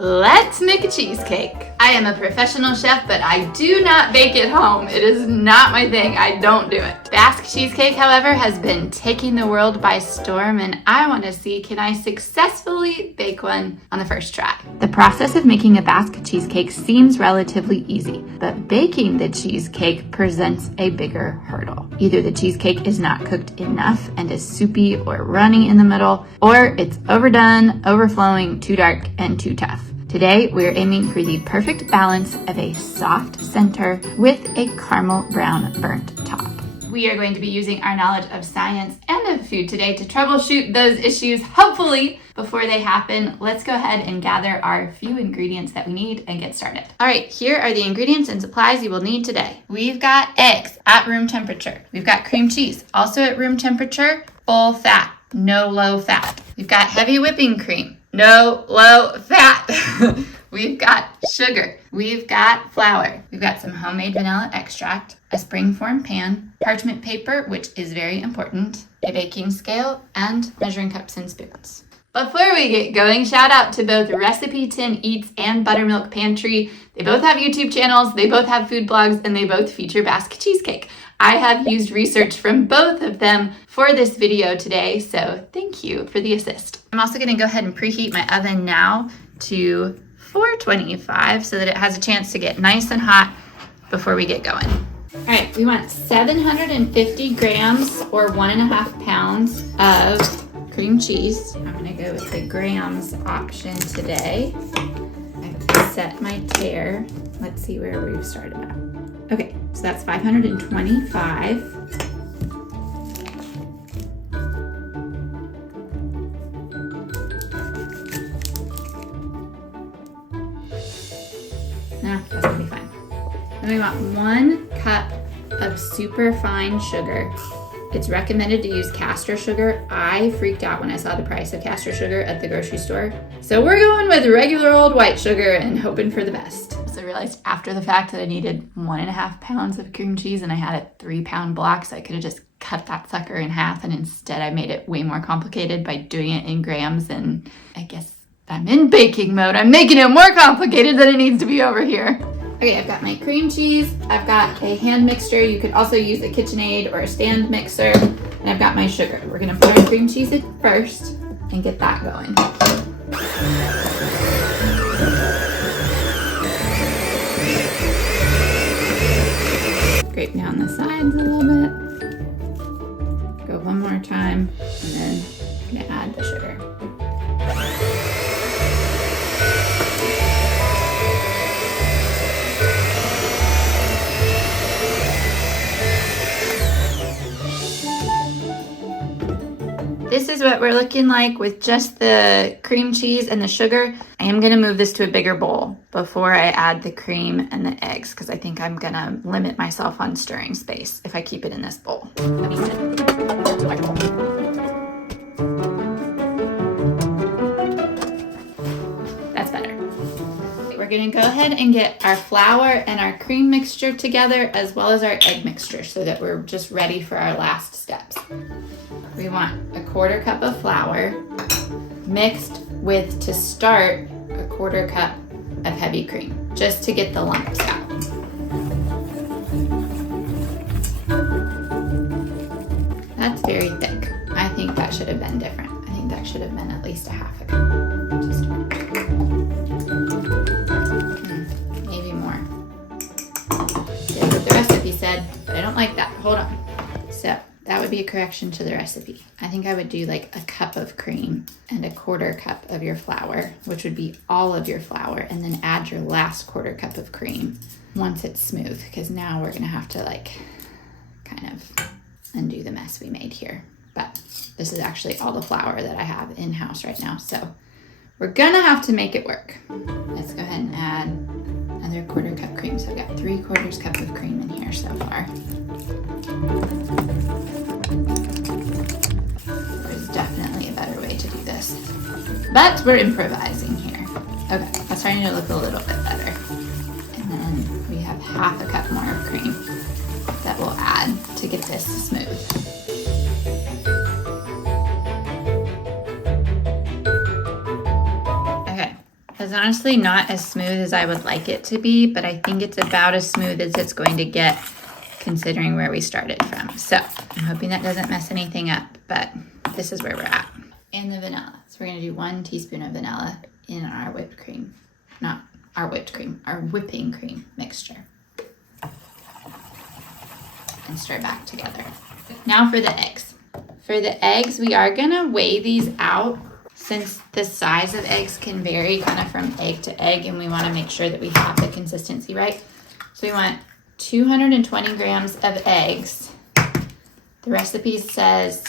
Let's make a cheesecake. I am a professional chef, but I do not bake at home. It is not my thing. I don't do it. Basque Cheesecake, however, has been taking the world by storm, and I want to see, can I successfully bake one on the first try? The process of making a Basque cheesecake seems relatively easy, but baking the cheesecake presents a bigger hurdle. Either the cheesecake is not cooked enough and is soupy or runny in the middle, or it's overdone, overflowing, too dark, and too tough. Today, we're aiming for the perfect balance of a soft center with a caramel brown burnt top. We are going to be using our knowledge of science and of food today to troubleshoot those issues, hopefully, before they happen. Let's go ahead and gather our few ingredients that we need and get started. All right, here are the ingredients and supplies you will need today. We've got eggs at room temperature. We've got cream cheese, also at room temperature, full fat, no low fat. We've got heavy whipping cream. No low fat. We've got sugar. We've got flour. We've got some homemade vanilla extract, a springform pan, parchment paper, which is very important, a baking scale, and measuring cups and spoons. Before we get going, shout out to both Recipe Tin Eats and Buttermilk Pantry. They both have YouTube channels, they both have food blogs, and they both feature Basque Cheesecake. I have used research from both of them for this video today, so thank you for the assist. I'm also going to go ahead and preheat my oven now to 425 so that it has a chance to get nice and hot before we get going. All right, we want 750 grams or 1.5 pounds of cream cheese. I'm going to go with the grams option today. I've set my tare. Let's see where we've started at. Okay, so that's 525. That's gonna be fine. Then we want 1 cup of super fine sugar. It's recommended to use castor sugar. I freaked out when I saw the price of castor sugar at the grocery store. So we're going with regular old white sugar and hoping for the best. So I realized after the fact that I needed 1.5 pounds of cream cheese and I had a 3-pound block, so I could have just cut that sucker in half, and instead I made it way more complicated by doing it in grams, and I guess I'm in baking mode. I'm making it more complicated than it needs to be over here. Okay, I've got my cream cheese. I've got a hand mixer. You could also use a KitchenAid or a stand mixer. And I've got my sugar. We're gonna put our cream cheese in first and get that going. Scrape down the sides a little bit. Go one more time, and then I'm gonna add the sugar. This is what we're looking like with just the cream cheese and the sugar. I am gonna move this to a bigger bowl before I add the cream and the eggs, because I think I'm gonna limit myself on stirring space if I keep it in this bowl. That's better. We're gonna go ahead and get our flour and our cream mixture together, as well as our egg mixture, so that we're just ready for our last steps. We want a 1/4 cup of flour mixed with, to start, a 1/4 cup of heavy cream, just to get the lumps out. That's very thick. I think that should have been different. I think that should have been at least a 1/2 cup to start. Maybe more. That's what the recipe said, but I don't like that. Hold on. So that would be a correction to the recipe. I think I would do like a cup of cream and a 1/4 cup of your flour, which would be all of your flour, and then add your last 1/4 cup of cream once it's smooth, because now we're gonna have to like kind of undo the mess we made here. But this is actually all the flour that I have in-house right now, so we're gonna have to make it work. Let's go ahead and add another 1/4 cup cream. So I've got 3/4 cup of cream in here so far. There's definitely a better way to do this, but we're improvising here. Okay, that's starting to look a little bit better. And then we have 1/2 cup more of cream that we'll add to get this smooth. It's honestly not as smooth as I would like it to be, but I think it's about as smooth as it's going to get considering where we started from. So I'm hoping that doesn't mess anything up, but this is where we're at. And the vanilla. So we're gonna do 1 teaspoon of vanilla in our whipped cream. Not our whipped cream, our whipping cream mixture. And stir back together. Now for the eggs. For the eggs, we are gonna weigh these out since the size of eggs can vary kind of from egg to egg, and we wanna make sure that we have the consistency right. So we want 220 grams of eggs. The recipe says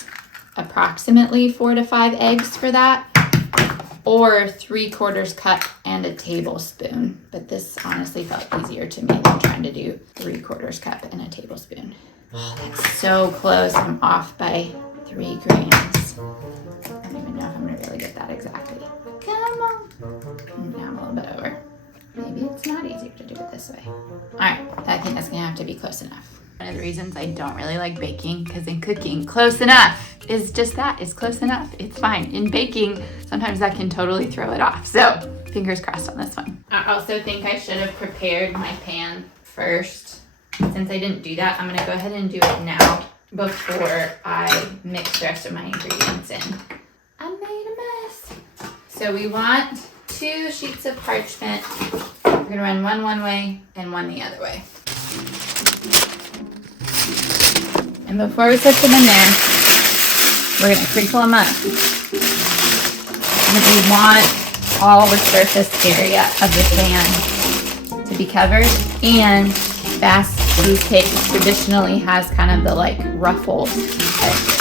approximately 4 to 5 eggs for that, or 3/4 cup and a tablespoon. But this honestly felt easier to me than trying to do 3/4 cup and a tablespoon. Oh, that's so close. I'm off by 3 grams. I don't even know if I'm gonna really get that exactly. Come on. Now I'm a little bit over. Maybe it's not easier to do it this way. All right, I think that's gonna have to be close enough. One of the reasons I don't really like baking, because in cooking, close enough is just that, it's close enough, it's fine. In baking, sometimes that can totally throw it off. So fingers crossed on this one. I also think I should have prepared my pan first. Since I didn't do that, I'm gonna go ahead and do it now before I mix the rest of my ingredients in. I made a mess. So we want 2 sheets of parchment. We're gonna run one way and one the other way. And before we put them in there, we're gonna crinkle them up. And we want all the surface area of the pan to be covered. And Basque cheesecake traditionally has kind of the like ruffled edges.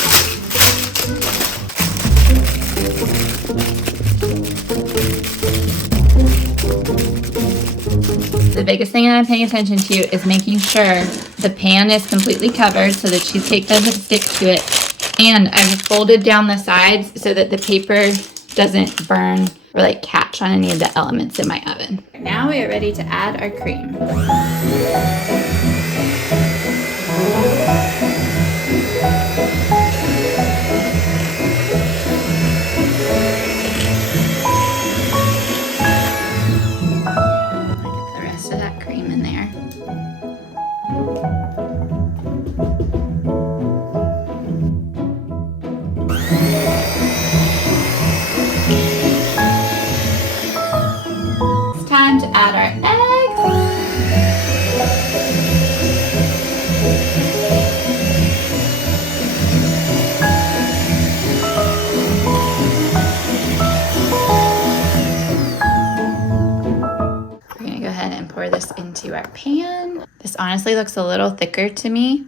The biggest thing that I'm paying attention to is making sure the pan is completely covered so the cheesecake doesn't stick to it. And I've folded down the sides so that the paper doesn't burn or like catch on any of the elements in my oven. Now we are ready to add our cream. Time to add our eggs. We're gonna go ahead and pour this into our pan. This honestly looks a little thicker to me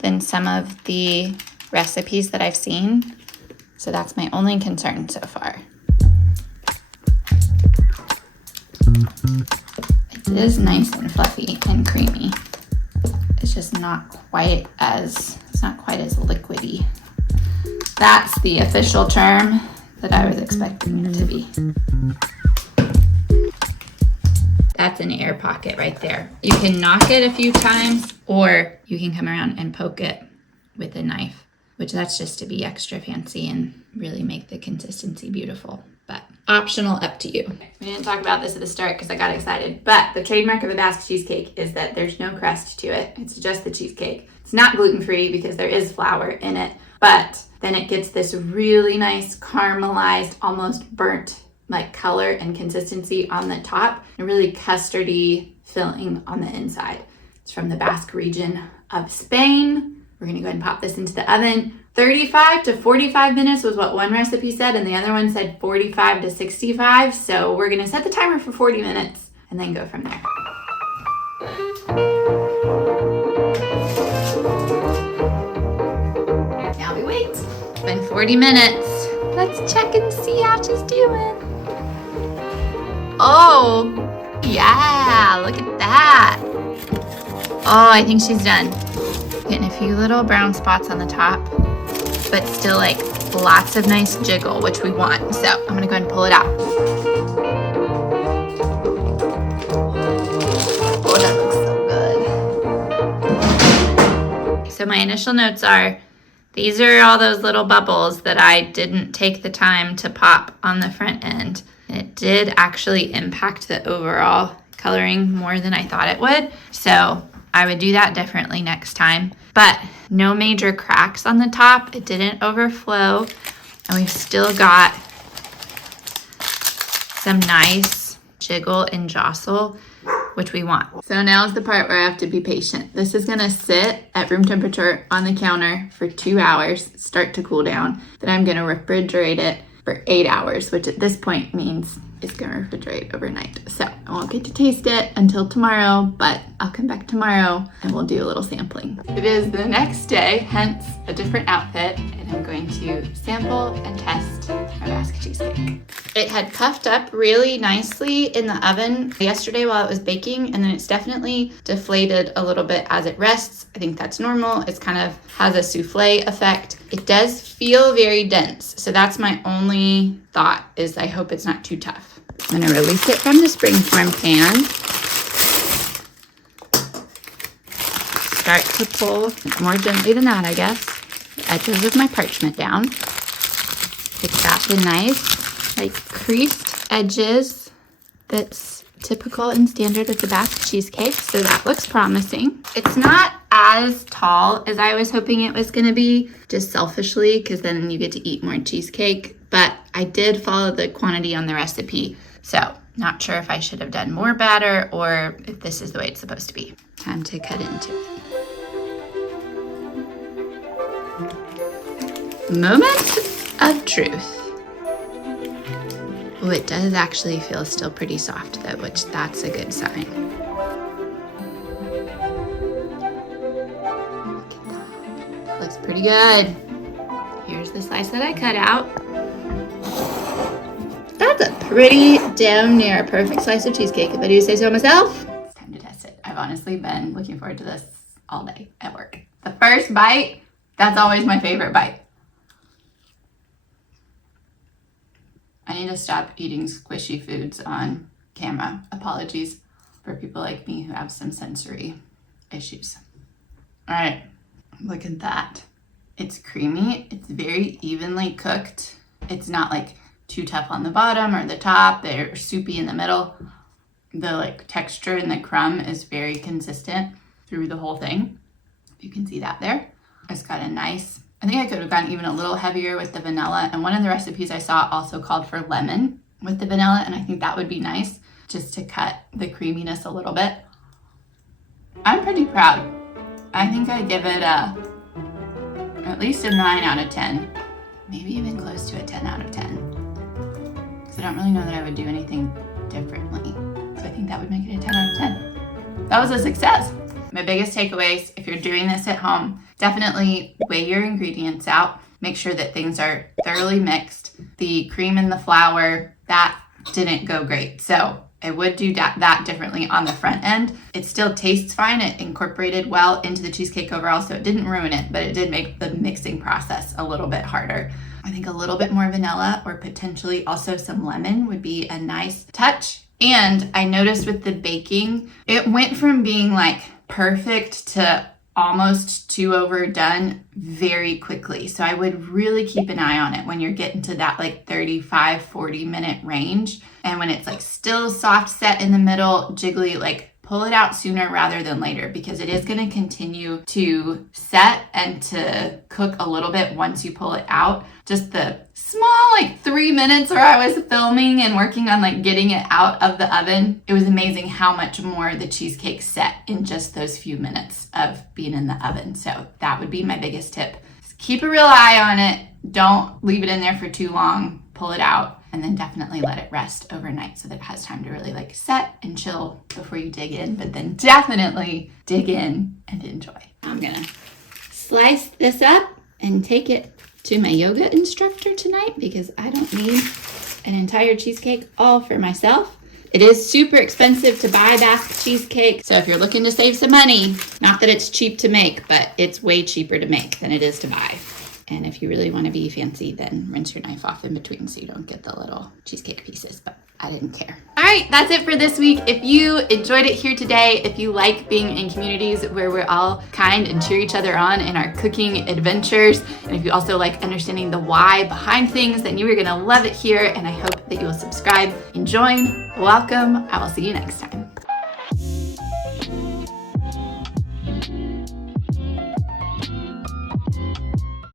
than some of the recipes that I've seen. So that's my only concern so far. It is nice and fluffy and creamy. It's just not quite as, liquidy. That's the official term that I was expecting it to be. That's an air pocket right there. You can knock it a few times, or you can come around and poke it with a knife, which that's just to be extra fancy and really make the consistency beautiful. But optional, up to you. We didn't talk about this at the start because I got excited, but the trademark of a Basque cheesecake is that there's no crust to it. It's just the cheesecake. It's not gluten-free because there is flour in it, but then it gets this really nice caramelized, almost burnt like color and consistency on the top, and really custardy filling on the inside. It's from the Basque region of Spain. We're gonna go ahead and pop this into the oven. 35 to 45 minutes was what one recipe said, and the other one said 45 to 65. So we're gonna set the timer for 40 minutes and then go from there. Now we wait. It's been 40 minutes. Let's check and see how she's doing. Oh, yeah, look at that. Oh, I think she's done. Getting a few little brown spots on the top, but still like lots of nice jiggle, which we want. So I'm gonna go ahead and pull it out. Oh, that looks so good. So my initial notes are, these are all those little bubbles that I didn't take the time to pop on the front end. It did actually impact the overall coloring more than I thought it would. So I would do that differently next time. But no major cracks on the top. It didn't overflow. And we've still got some nice jiggle and jostle, which we want. So now's the part where I have to be patient. This is gonna sit at room temperature on the counter for 2 hours, start to cool down. Then I'm gonna refrigerate it for 8 hours, which at this point means it's gonna refrigerate overnight. So I won't get to taste it until tomorrow, but I'll come back tomorrow and we'll do a little sampling. It is the next day, hence a different outfit, and I'm going to sample and test my Basque cheesecake. It had puffed up really nicely in the oven yesterday while it was baking, and then it's definitely deflated a little bit as it rests. I think that's normal. It's kind of has a souffle effect. It does feel very dense, so that's my only thought, is I hope it's not too tough. I'm gonna release it from the springform pan. Start to pull more gently than that, I guess, the edges of my parchment down. It's got the nice, like, creased edges that's typical and standard with the Basque cheesecake, so that looks promising. It's not as tall as I was hoping it was gonna be, just selfishly, because then you get to eat more cheesecake, but I did follow the quantity on the recipe, so not sure if I should have done more batter or if this is the way it's supposed to be. Time to cut into it. Moment of truth. Oh, it does actually feel still pretty soft though, which that's a good sign. Look at that. That looks pretty good. Here's the slice that I cut out. That's a pretty damn near perfect slice of cheesecake, if I do say so myself. It's time to test it. I've honestly been looking forward to this all day at work. The first bite, that's always my favorite bite. I need to stop eating squishy foods on camera. Apologies for people like me who have some sensory issues. All right, look at that. It's creamy, it's very evenly cooked. It's not like too tough on the bottom or the top. They're soupy in the middle. The like texture in the crumb is very consistent through the whole thing. You can see that there. It's got a nice, I think I could have gone even a little heavier with the vanilla, and one of the recipes I saw also called for lemon with the vanilla, and I think that would be nice just to cut the creaminess a little bit. I'm pretty proud. I think I give it at least a 9 out of 10, maybe even close to a 10 out of 10. Because I don't really know that I would do anything differently. So I think that would make it a 10 out of 10. That was a success. My biggest takeaways, if you're doing this at home, definitely weigh your ingredients out. Make sure that things are thoroughly mixed. The cream and the flour, that didn't go great. So I would do that differently on the front end. It still tastes fine. It incorporated well into the cheesecake overall, so it didn't ruin it, but it did make the mixing process a little bit harder. I think a little bit more vanilla or potentially also some lemon would be a nice touch. And I noticed with the baking, it went from being like perfect to almost too overdone very quickly. So I would really keep an eye on it when you're getting to that like 35, 40 minute range. And when it's like still soft set in the middle, jiggly, like pull it out sooner rather than later, because it is going to continue to set and to cook a little bit once you pull it out. Just the small like 3 minutes where I was filming and working on like getting it out of the oven, it was amazing how much more the cheesecake set in just those few minutes of being in the oven. So that would be my biggest tip. Just keep a real eye on it. Don't leave it in there for too long. Pull it out, and then definitely let it rest overnight so that it has time to really like set and chill before you dig in, but then definitely dig in and enjoy. I'm gonna slice this up and take it to my yoga instructor tonight because I don't need an entire cheesecake all for myself. It is super expensive to buy Basque cheesecake, so if you're looking to save some money, not that it's cheap to make, but it's way cheaper to make than it is to buy. And if you really want to be fancy, then rinse your knife off in between so you don't get the little cheesecake pieces, but I didn't care. All right, that's it for this week. If you enjoyed it here today, if you like being in communities where we're all kind and cheer each other on in our cooking adventures, and if you also like understanding the why behind things, then you are gonna love it here, and I hope that you will subscribe and join. Welcome. I will see you next time.